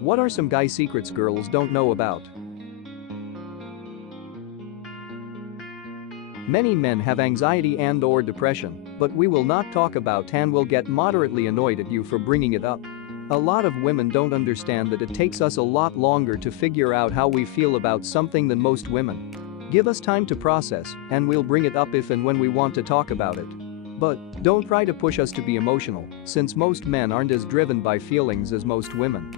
What are some guy secrets girls don't know about? Many men have anxiety and/or depression, but we will not talk about and will get moderately annoyed at you for bringing it up. A lot of women don't understand that it takes us a lot longer to figure out how we feel about something than most women. Give us time to process, and we'll bring it up if and when we want to talk about it. But don't try to push us to be emotional, since most men aren't as driven by feelings as most women.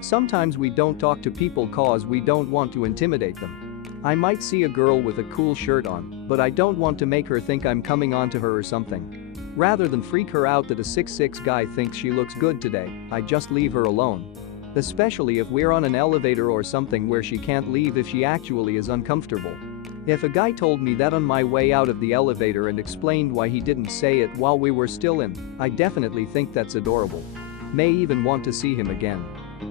Sometimes we don't talk to people cause we don't want to intimidate them. I might see a girl with a cool shirt on, but I don't want to make her think I'm coming on to her or something. Rather than freak her out that a 6'6" guy thinks she looks good today, I just leave her alone. Especially if we're on an elevator or something where she can't leave if she actually is uncomfortable. If a guy told me that on my way out of the elevator and explained why he didn't say it while we were still in, I definitely think that's adorable. May even want to see him again.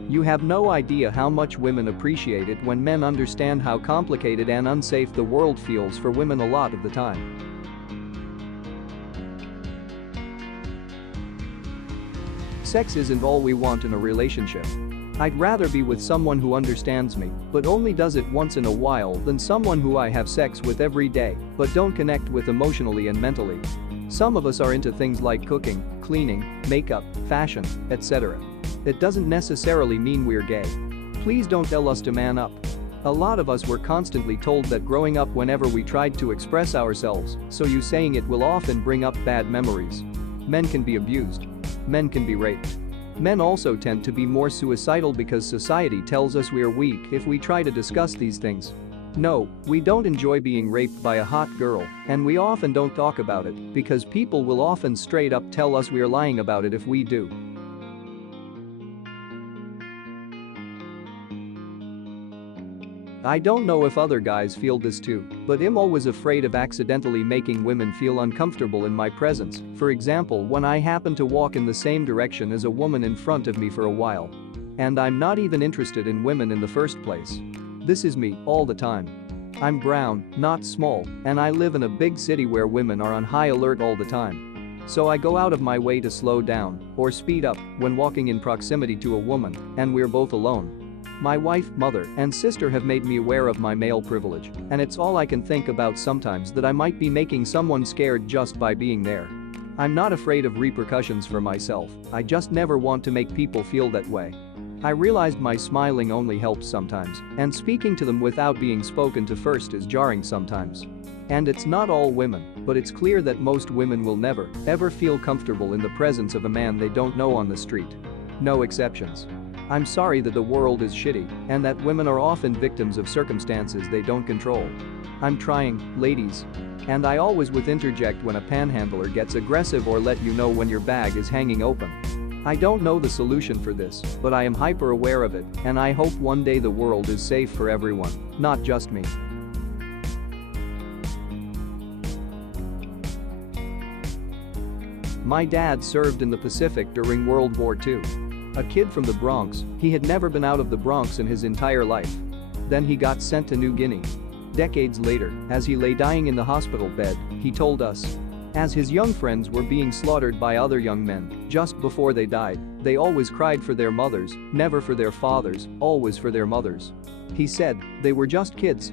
You have no idea how much women appreciate it when men understand how complicated and unsafe the world feels for women a lot of the time. Sex isn't all we want in a relationship. I'd rather be with someone who understands me, but only does it once in a while than someone who I have sex with every day, but don't connect with emotionally and mentally. Some of us are into things like cooking, cleaning, makeup, fashion, etc. It doesn't necessarily mean we're gay. Please don't tell us to man up. A lot of us were constantly told that growing up whenever we tried to express ourselves, so you saying it will often bring up bad memories. Men can be abused. Men can be raped. Men also tend to be more suicidal because society tells us we're weak if we try to discuss these things. No, we don't enjoy being raped by a hot girl, and we often don't talk about it because people will often straight up tell us we're lying about it if we do. I don't know if other guys feel this too, but I'm always afraid of accidentally making women feel uncomfortable in my presence, for example when I happen to walk in the same direction as a woman in front of me for a while. And I'm not even interested in women in the first place. This is me all the time. I'm brown, not small, and I live in a big city where women are on high alert all the time. So I go out of my way to slow down or speed up when walking in proximity to a woman and we're both alone. My wife, mother, and sister have made me aware of my male privilege, and it's all I can think about sometimes that I might be making someone scared just by being there. I'm not afraid of repercussions for myself, I just never want to make people feel that way. I realized my smiling only helps sometimes, and speaking to them without being spoken to first is jarring sometimes. And it's not all women, but it's clear that most women will never, ever feel comfortable in the presence of a man they don't know on the street. No exceptions. I'm sorry that the world is shitty and that women are often victims of circumstances they don't control. I'm trying, ladies. And I always would interject when a panhandler gets aggressive or let you know when your bag is hanging open. I don't know the solution for this, but I am hyper aware of it, and I hope one day the world is safe for everyone, not just me. My dad served in the Pacific during World War II. A kid from the Bronx, he had never been out of the Bronx in his entire life. Then he got sent to New Guinea. Decades later, as he lay dying in the hospital bed, he told us. As his young friends were being slaughtered by other young men, just before they died, they always cried for their mothers, never for their fathers, always for their mothers. He said, they were just kids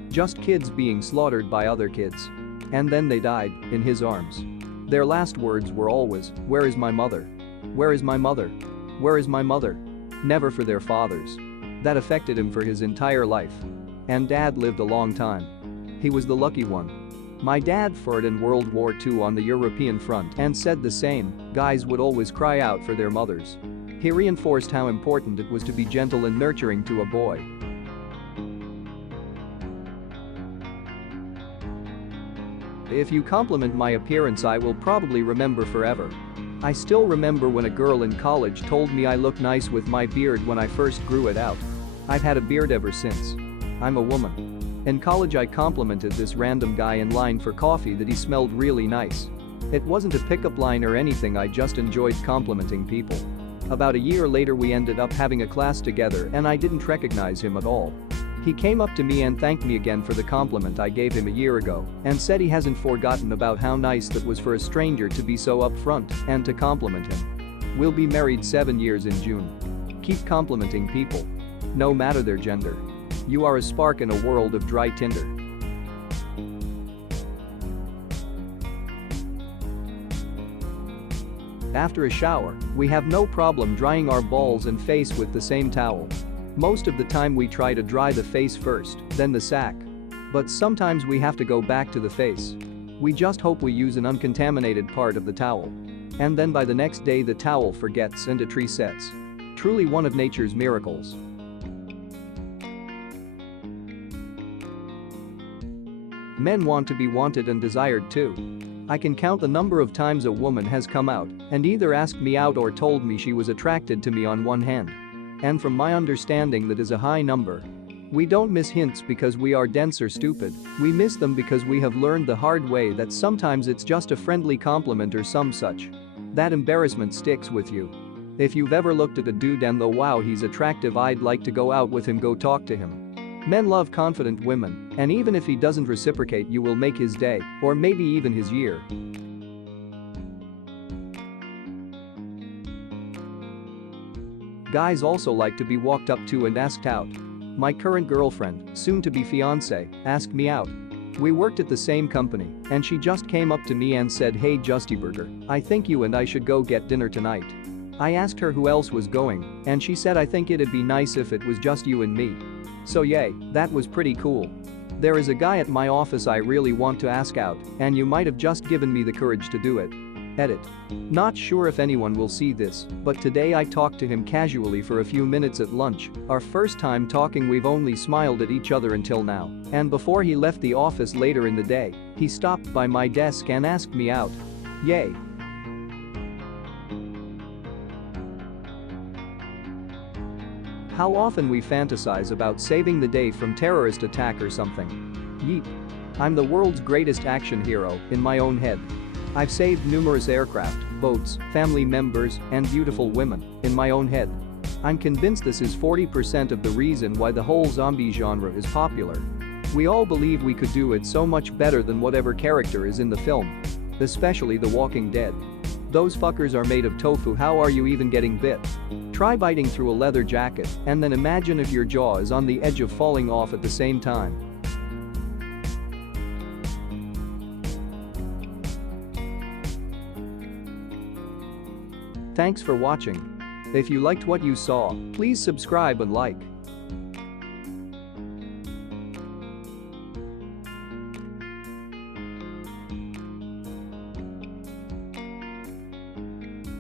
being slaughtered by other kids. And then they died, in his arms. Their last words were always, "Where is my mother? Where is my mother? Where is my mother?" Never for their fathers. That affected him for his entire life. And Dad lived a long time. He was the lucky one. My dad fought in World War II on the European front and said the same, guys would always cry out for their mothers. He reinforced how important it was to be gentle and nurturing to a boy. If you compliment my appearance I will probably remember forever. I still remember when a girl in college told me I look nice with my beard when I first grew it out. I've had a beard ever since. I'm a woman. In college I complimented this random guy in line for coffee that he smelled really nice. It wasn't a pickup line or anything, I just enjoyed complimenting people. About a year later we ended up having a class together and I didn't recognize him at all. He came up to me and thanked me again for the compliment I gave him a year ago and said he hasn't forgotten about how nice that was for a stranger to be so upfront and to compliment him. We'll be married 7 years in June. Keep complimenting people. No matter their gender. You are a spark in a world of dry tinder. After a shower, we have no problem drying our balls and face with the same towel. Most of the time we try to dry the face first, then the sack. But sometimes we have to go back to the face. We just hope we use an uncontaminated part of the towel. And then by the next day the towel forgets and a tree sets. Truly one of nature's miracles. Men want to be wanted and desired too. I can count the number of times a woman has come out and either asked me out or told me she was attracted to me on one hand. And from my understanding that is a high number. We don't miss hints because we are dense or stupid, we miss them because we have learned the hard way that sometimes it's just a friendly compliment or some such. That embarrassment sticks with you. If you've ever looked at a dude and though wow he's attractive I'd like to go out with him, go talk to him. Men love confident women, and even if he doesn't reciprocate you will make his day, or maybe even his year. Guys also like to be walked up to and asked out. My current girlfriend, soon-to-be fiancé, asked me out. We worked at the same company, and she just came up to me and said, "Hey Justyburger, I think you and I should go get dinner tonight." I asked her who else was going, and she said I think it'd be nice if it was just you and me. So yay, that was pretty cool. There is a guy at my office I really want to ask out, and you might have just given me the courage to do it. Edit. Not sure if anyone will see this, but today I talked to him casually for a few minutes at lunch, our first time talking. We've only smiled at each other until now, and before he left the office later in the day, he stopped by my desk and asked me out. Yay. How often we fantasize about saving the day from terrorist attack or something. Yeet. I'm the world's greatest action hero in my own head. I've saved numerous aircraft, boats, family members, and beautiful women in my own head. I'm convinced this is 40% of the reason why the whole zombie genre is popular. We all believe we could do it so much better than whatever character is in the film. Especially The Walking Dead. Those fuckers are made of tofu. How are you even getting bit? Try biting through a leather jacket and then imagine if your jaw is on the edge of falling off at the same time. Thanks for watching. If you liked what you saw, please subscribe and like.